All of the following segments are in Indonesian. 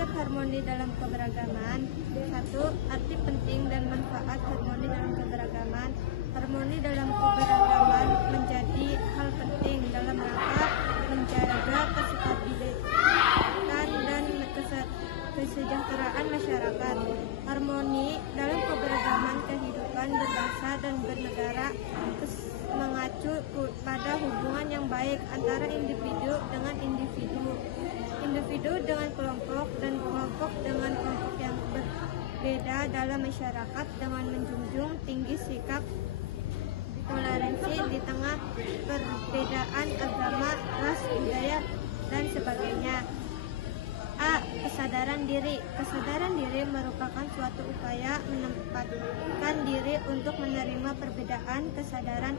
Konsep harmoni dalam keberagaman. 1. Arti penting dan manfaat harmoni dalam keberagaman. Harmoni dalam keberagaman menjadi hal penting dalam rangka menjaga kestabilan dan kesejahteraan masyarakat. Harmoni dalam keberagaman kehidupan berbangsa dan bernegara mengacu pada hubungan yang baik antara individu dengan individu, individu dengan kelompok, dan kelompok dengan kelompok yang berbeda dalam masyarakat dengan menjunjung tinggi sikap toleransi di tengah perbedaan agama, ras, budaya, dan sebagainya. A. Kesadaran diri. Kesadaran diri merupakan suatu upaya menempatkan diri untuk menerima perbedaan. Kesadaran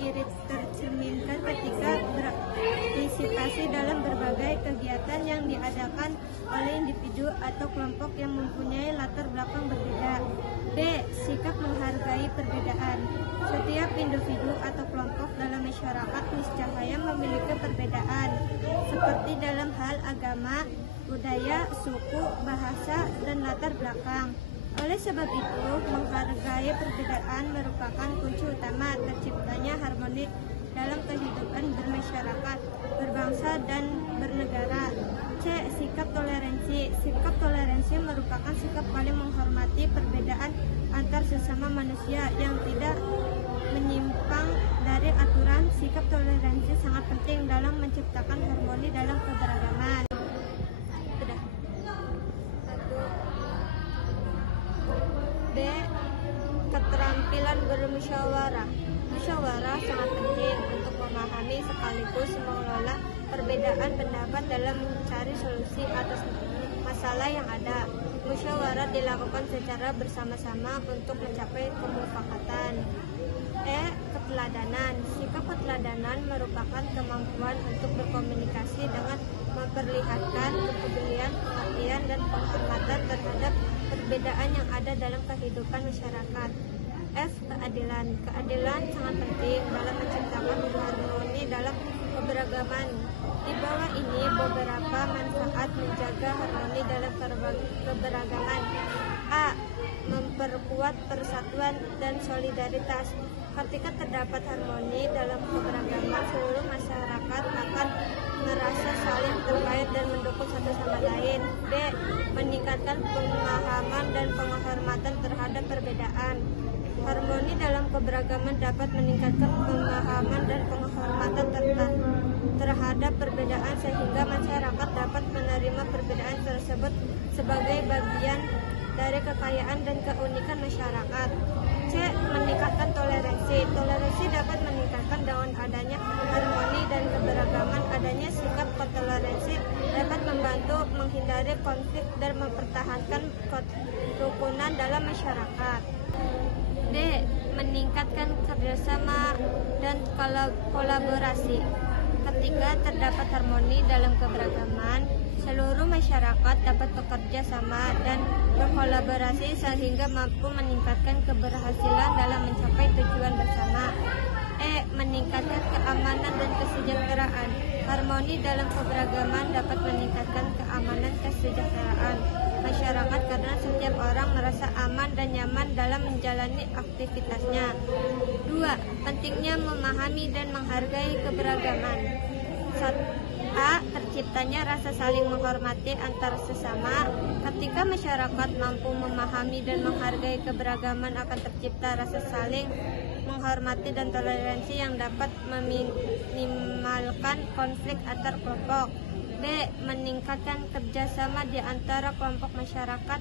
diri tercerminkan ketika berpartisipasi dalam berbagai kegiatan yang diadakan oleh individu atau kelompok yang mempunyai latar belakang berbeda. B. Sikap menghargai perbedaan. Setiap individu atau kelompok dalam masyarakat niscaya memiliki perbedaan, seperti dalam hal agama, budaya, suku, bahasa, dan latar belakang. Oleh sebab itu, menghargai perbedaan merupakan kunci utama terciptanya harmoni dalam kehidupan bermasyarakat, berbangsa, dan bernegara. C. Sikap toleransi. Sikap toleransi merupakan sikap paling menghormati perbedaan antar sesama manusia yang tidak menyimpang dari aturan. Sikap toleransi sangat penting dalam menciptakan harmoni dalam keberagaman. B. Keterampilan bermusyawarah. Musyawarah sangat penting untuk memahami sekaligus mengelola perbedaan pendapat dalam mencari solusi atas masalah yang ada. Musyawarah dilakukan secara bersama-sama untuk mencapai kemufakatan. E. Keteladanan. Sikap keteladanan merupakan kemampuan untuk berkomunikasi dengan memperlihatkan kepedulian, perhatian, dan penghormatan terhadap perbedaan yang ada dalam kehidupan masyarakat. F. Keadilan. Keadilan sangat penting dalam menciptakan harmoni dalam keberagaman. Di bawah ini beberapa manfaat menjaga harmoni dalam keberagaman. A. Memperkuat persatuan dan solidaritas. Ketika terdapat harmoni dalam keberagaman, seluruh masyarakat akan merasa saling terkait dan mendukung satu sama lain. B. Meningkatkan pemahaman dan penghormatan terhadap perbedaan. Harmoni dalam keberagaman dapat meningkatkan pemahaman dan penghormatan terhadap perbedaan sehingga masyarakat dapat menerima perbedaan tersebut sebagai bagian dari kekayaan dan keunikan masyarakat. C. Meningkatkan toleransi. Toleransi dapat meningkatkan dengan adanya harmoni dan keberagaman. Adanya sikap toleransi dapat membantu menghindari konflik dan mempertahankan kerukunan dalam masyarakat. D. Meningkatkan kerjasama dan kolaborasi. Ketika terdapat harmoni dalam keberagaman, seluruh masyarakat dapat bekerja sama dan berkolaborasi sehingga mampu meningkatkan keberhasilan dalam mencapai tujuan bersama. E. Meningkatkan keamanan dan kesejahteraan. Harmoni dalam keberagaman dapat meningkatkan keamanan kesejahteraan masyarakat karena setiap orang merasa aman dan nyaman dalam menjalani aktivitasnya. 2. Pentingnya memahami dan menghargai keberagaman. A. Terciptanya rasa saling menghormati antar sesama. Ketika masyarakat mampu memahami dan menghargai keberagaman, akan tercipta rasa saling menghormati dan toleransi yang dapat meminimalkan konflik antar kelompok. B. Meningkatkan kerjasama di antara kelompok masyarakat.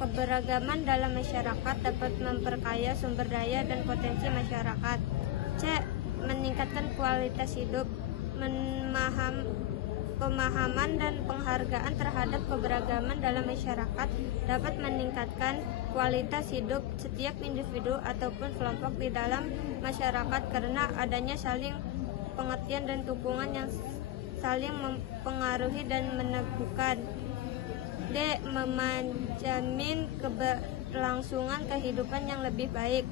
Keberagaman dalam masyarakat dapat memperkaya sumber daya dan potensi masyarakat. C. Meningkatkan kualitas hidup. Pemahaman dan penghargaan terhadap keberagaman dalam masyarakat dapat meningkatkan kualitas hidup setiap individu ataupun kelompok di dalam masyarakat karena adanya saling pengertian dan dukungan yang saling mempengaruhi dan meneguhkan. D. Menjamin keberlangsungan kehidupan yang lebih baik.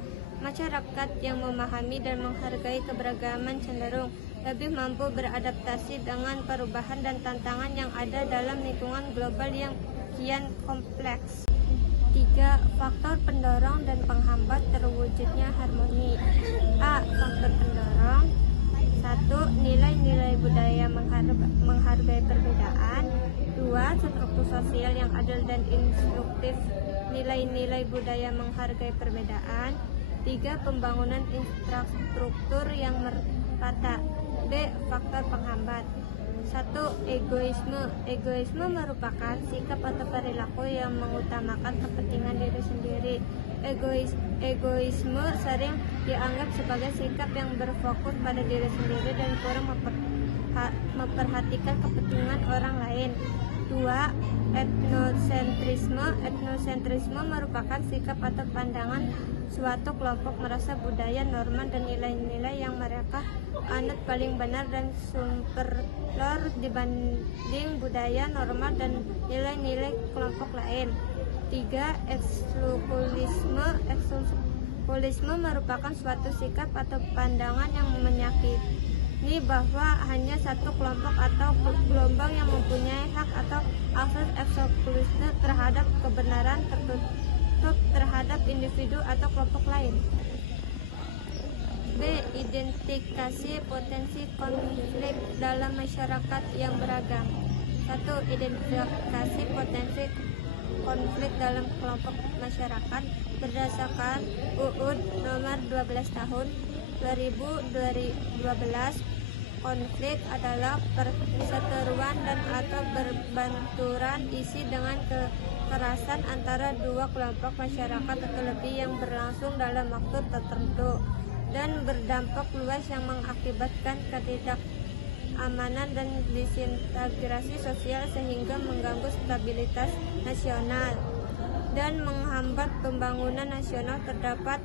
Masyarakat yang memahami dan menghargai keberagaman cenderung lebih mampu beradaptasi dengan perubahan dan tantangan yang ada dalam lingkungan global yang kian kompleks. 3. Faktor pendorong dan penghambat terwujudnya harmoni. A. Faktor pendorong. 1. Nilai-nilai budaya menghargai perbedaan. 2. Struktur sosial yang adil dan instruktif. Nilai-nilai budaya menghargai perbedaan. 3. Pembangunan infrastruktur yang merata. B. Faktor penghambat. 1. Egoisme. Egoisme merupakan sikap atau perilaku yang mengutamakan kepentingan diri sendiri. Egoisme sering dianggap sebagai sikap yang berfokus pada diri sendiri dan kurang memperhatikan kepentingan orang lain. 2. Etnosentrisme. Etnosentrisme merupakan sikap atau pandangan suatu kelompok merasa budaya, norma, dan nilai-nilai yang mereka anut paling benar dan superior dibanding budaya, norma, dan nilai-nilai kelompok lain. 3. Eksklusivisme merupakan suatu sikap atau pandangan yang meyakini bahwa hanya satu kelompok atau gelombang yang mempunyai hak atau akses eksklusif terhadap kebenaran tertutup terhadap individu atau kelompok lain. B. Identifikasi potensi konflik dalam masyarakat yang beragam. 1. Identifikasi potensi konflik dalam kelompok masyarakat berdasarkan UUD nomor 12 tahun 2012. Konflik adalah perseteruan dan atau berbenturan isi dengan kekerasan antara dua kelompok masyarakat atau lebih yang berlangsung dalam waktu tertentu dan berdampak luas yang mengakibatkan ketidakamanan dan disintegrasi sosial sehingga mengganggu stabilitas nasional dan menghambat pembangunan nasional. Terdapat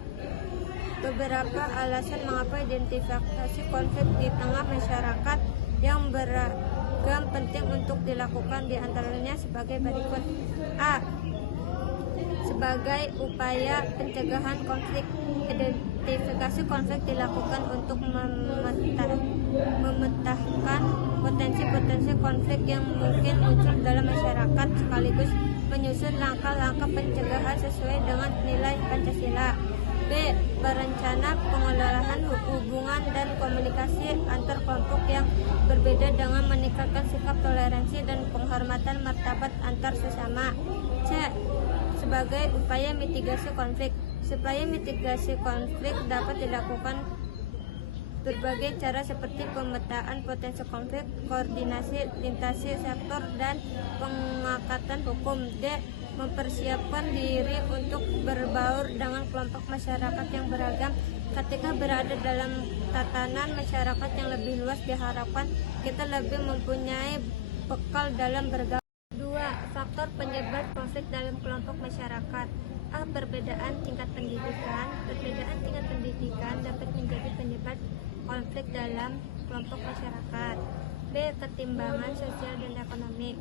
beberapa alasan mengapa identifikasi konflik di tengah masyarakat yang beragam penting untuk dilakukan, di antaranya sebagai berikut. A. Sebagai upaya pencegahan konflik. Identifikasi konflik dilakukan untuk memetakan potensi-potensi konflik yang mungkin muncul dalam masyarakat sekaligus menyusun langkah-langkah pencegahan sesuai dengan nilai Pancasila. B. Berencana pengelolaan hubungan dan komunikasi antar kelompok yang berbeda dengan meningkatkan sikap toleransi dan penghormatan martabat antar sesama. C. Sebagai upaya mitigasi konflik. Supaya mitigasi konflik dapat dilakukan berbagai cara seperti pemetaan potensi konflik, koordinasi lintasi sektor, dan pengangkatan hukum. D. Mempersiapkan diri untuk berbaur dengan kelompok masyarakat yang beragam. Ketika berada dalam tatanan masyarakat yang lebih luas, diharapkan kita lebih mempunyai bekal dalam bergaul. 2. Faktor penyebab konflik dalam kelompok masyarakat. A. Perbedaan tingkat pendidikan. Perbedaan tingkat pendidikan dapat menjadi penyebab konflik dalam kelompok masyarakat. B. Ketimbangan sosial dan ekonomi.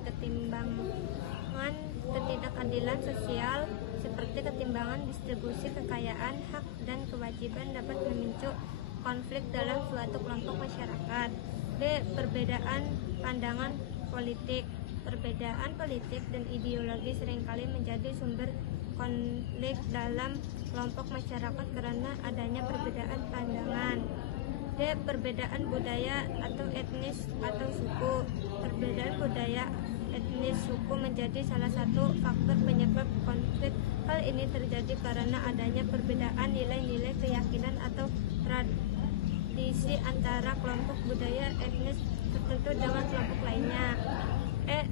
Ketidakadilan sosial seperti ketimbangan distribusi kekayaan, hak, dan kewajiban dapat memicu konflik dalam suatu kelompok masyarakat. B. Perbedaan pandangan politik. Perbedaan politik dan ideologi seringkali menjadi sumber konflik dalam kelompok masyarakat karena adanya perbedaan pandangan. D. Perbedaan budaya atau etnis atau suku. Perbedaan budaya, etnis, suku menjadi salah satu faktor penyebab konflik. Hal ini terjadi karena adanya perbedaan nilai-nilai, keyakinan, atau tradisi antara kelompok budaya etnis tertentu dengan kelompok lainnya. E.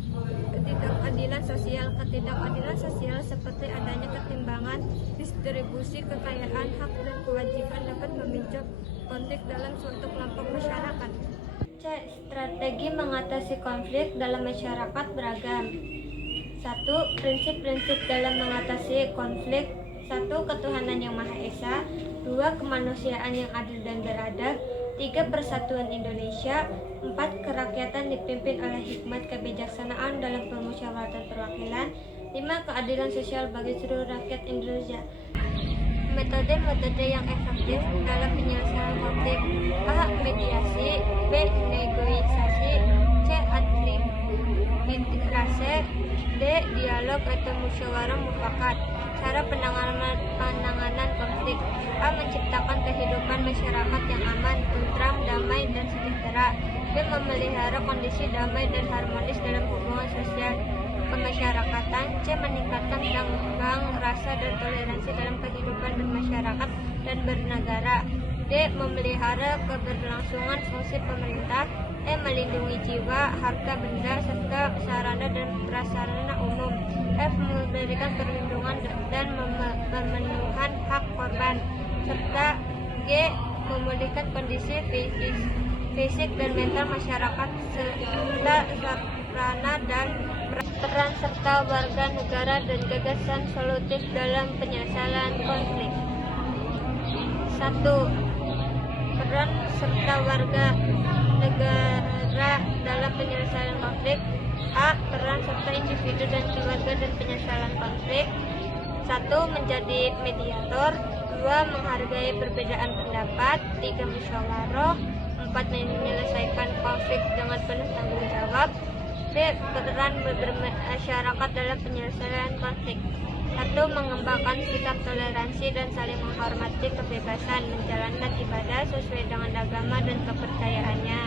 Ketidakadilan sosial. Ketidakadilan sosial seperti adanya ketimbangan distribusi kekayaan, hak, dan kewajiban dapat memicu konflik dalam suatu kelompok masyarakat. C. Strategi mengatasi konflik dalam masyarakat beragam. 1. Prinsip-prinsip dalam mengatasi konflik. 1. Ketuhanan yang Maha Esa. 2. Kemanusiaan yang adil dan beradab. 3. Persatuan Indonesia. 4. Kerakyatan dipimpin oleh hikmat kebijaksanaan dalam permusyawaratan perwakilan. 5. Keadilan sosial bagi seluruh rakyat Indonesia. Metode-metode yang efektif dalam penyelesaian konflik: A. Mediasi, B. Negosiasi, C. Arbitrase, D. Dialog atau musyawarah mufakat. Cara penanganan konflik: A. Menciptakan kehidupan masyarakat yang aman, tentram, damai, dan sejahtera. B. Memelihara kondisi damai dan harmonis dalam hubungan sosial kemasyarakatan. C. Meningkatkan kembang rasa dan toleransi dalam kehidupan bermasyarakat dan bernegara. D. Memelihara keberlangsungan fungsi pemerintah. E. Melindungi jiwa, harta benda, serta sarana dan prasarana umum. F. Memberikan perlindungan dan pemenuhan hak korban. Serta G. Memulihkan kondisi fisik dan mental masyarakat serta sarana dan peran serta warga negara dan gagasan solutif dalam penyelesaian konflik. 1. Peran serta warga negara dalam penyelesaian konflik. A. Peran serta individu dan keluarga dan penyelesaian konflik: 1. Menjadi mediator. 2. Menghargai perbedaan pendapat. 3. Musyawarah. 4. Menyelesaikan konflik dengan penuh tanggung jawab. B. Peran bermasyarakat dalam penyelesaian konflik: 1. Mengembangkan sikap toleransi dan saling menghormati kebebasan menjalankan ibadah sesuai dengan agama dan kepercayaannya.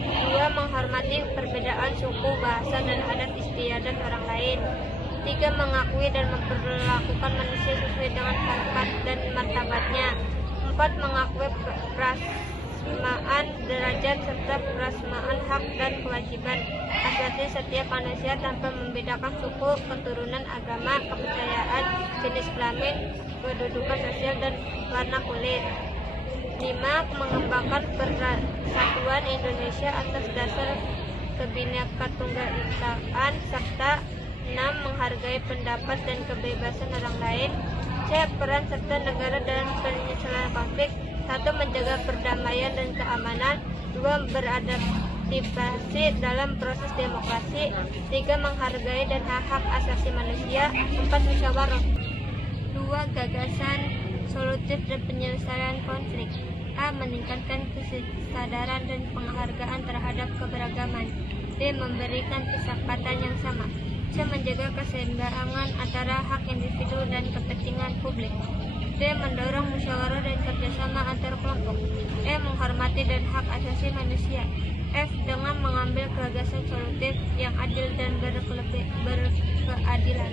2. Menghormati perbedaan suku, bahasa, dan adat istiadat orang lain. 3. Mengakui dan memperlakukan manusia sesuai dengan harkat dan martabatnya. 4. Mengakui prasmanan derajat serta prasmanan hak dan kewajiban asasi setiap manusia tanpa membedakan suku, keturunan, agama, kepercayaan, jenis kelamin, kedudukan sosial, dan warna kulit. 5. Mengembangkan persatuan Indonesia atas dasar Kebinekatunggalaan. Serta 6. Menghargai pendapat dan kebebasan orang lain. C. Peran serta negara dalam penyelesaian konflik: 1. Menjaga perdamaian dan keamanan. 2. Beradaptasi dalam proses demokrasi. 3. Menghargai dan hak-hak asasi manusia. 4. Musyawarah. 2. Gagasan solutif dan penyelesaian konflik: A. Meningkatkan kesadaran dan penghargaan terhadap keberagaman. D. Memberikan kesempatan yang sama. C. Menjaga keseimbangan antara hak individu dan kepentingan publik. D. Mendorong musyawarah dan kerjasama antar kelompok. E. Menghormati dan hak asasi manusia. F. Dengan mengambil gagasan solutif yang adil dan berkeadilan.